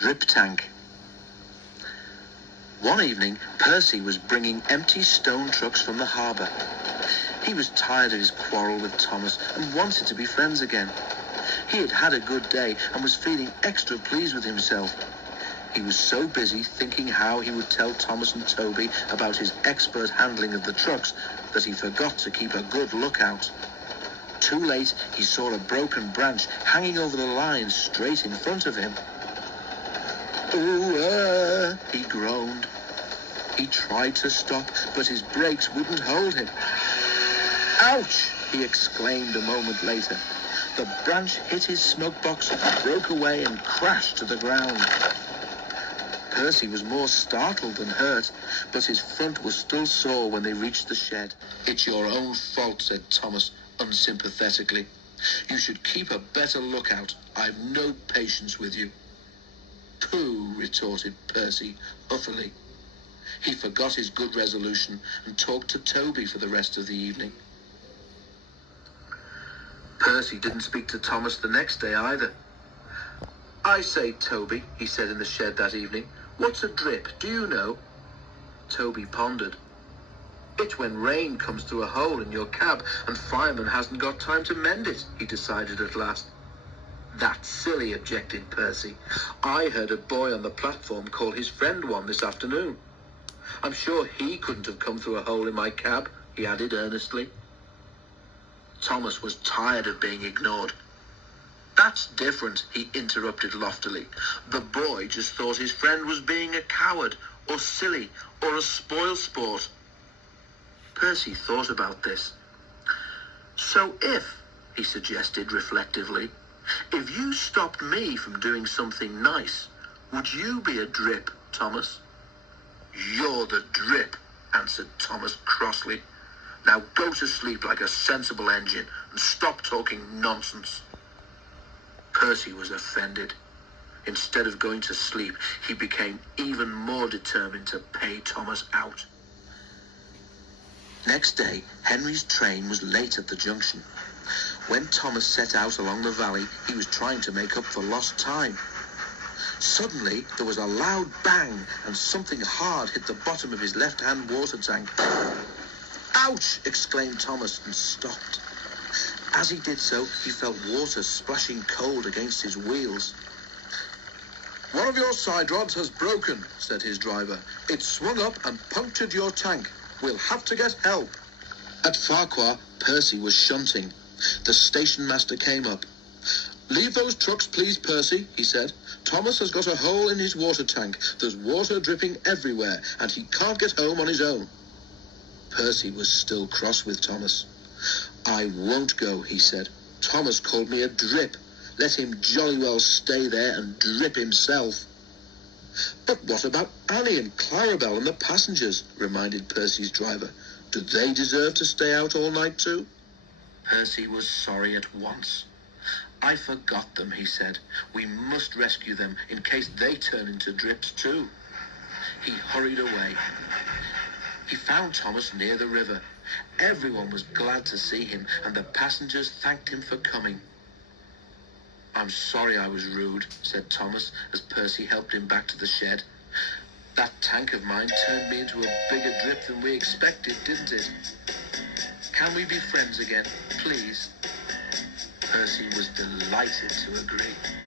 Drip tank. One evening, Percy was bringing empty stone trucks from the harbour. He was tired of his quarrel with Thomas and wanted to be friends again. He had had a good day and was feeling extra pleased with himself. He was so busy thinking how he would tell Thomas and Toby about his expert handling of the trucks that he forgot to keep a good lookout. Too late, he saw a broken branch hanging over the line straight in front of him. "Ooh, he groaned. He tried to stop, but his brakes wouldn't hold him. "Ouch!" he exclaimed a moment later. The branch hit his smoke box, broke away and crashed to the ground. Percy was more startled than hurt, but his front was still sore when they reached the shed. "It's your own fault," said Thomas unsympathetically. "You should keep a better lookout. I've no patience with you." "Pooh," retorted Percy huffily. He forgot his good resolution and talked to Toby for the rest of the evening. Percy didn't speak to Thomas the next day either. "I say, Toby," he said in the shed that evening, "what's a drip? Do you know?" Toby pondered. "It's when rain comes through a hole in your cab and fireman hasn't got time to mend it," he decided at last. "That's silly," objected Percy. "I heard a boy on the platform call his friend one this afternoon. I'm sure he couldn't have come through a hole in my cab," he added earnestly. Thomas was tired of being ignored. "That's different," he interrupted loftily. "The boy just thought his friend was being a coward, or silly, or a spoilsport." Percy thought about this. "So if," he suggested reflectively, "if you stopped me from doing something nice, would you be a drip, Thomas?" "You're the drip," answered Thomas crossly. "Now go to sleep like a sensible engine and stop talking nonsense." Percy was offended. Instead of going to sleep, he became even more determined to pay Thomas out. Next day, Henry's train was late at the junction. When Thomas set out along the valley, he was trying to make up for lost time. Suddenly, there was a loud bang, and something hard hit the bottom of his left-hand water tank. "Ouch!" exclaimed Thomas and stopped. As he did so, he felt water splashing cold against his wheels. "One of your side rods has broken," said his driver. "It's swung up and punctured your tank. We'll have to get help." At Farquhar, Percy was shunting. The station master came up. "Leave those trucks, please, Percy," he said. "Thomas has got a hole in his water tank. There's water dripping everywhere, and he can't get home on his own." Percy was still cross with Thomas. "I won't go," he said. "Thomas called me a drip. Let him jolly well stay there and drip himself." "But what about Annie and Clarabelle and the passengers?" reminded Percy's driver. "Do they deserve to stay out all night too?" Percy was sorry at once. "I forgot them," he said. "We must rescue them in case they turn into drips too." He hurried away. He found Thomas near the river. Everyone was glad to see him, and the passengers thanked him for coming. "I'm sorry I was rude," said Thomas as Percy helped him back to the shed. "That tank of mine turned me into a bigger drip than we expected, didn't it? Can we be friends again, please?" Percy was delighted to agree.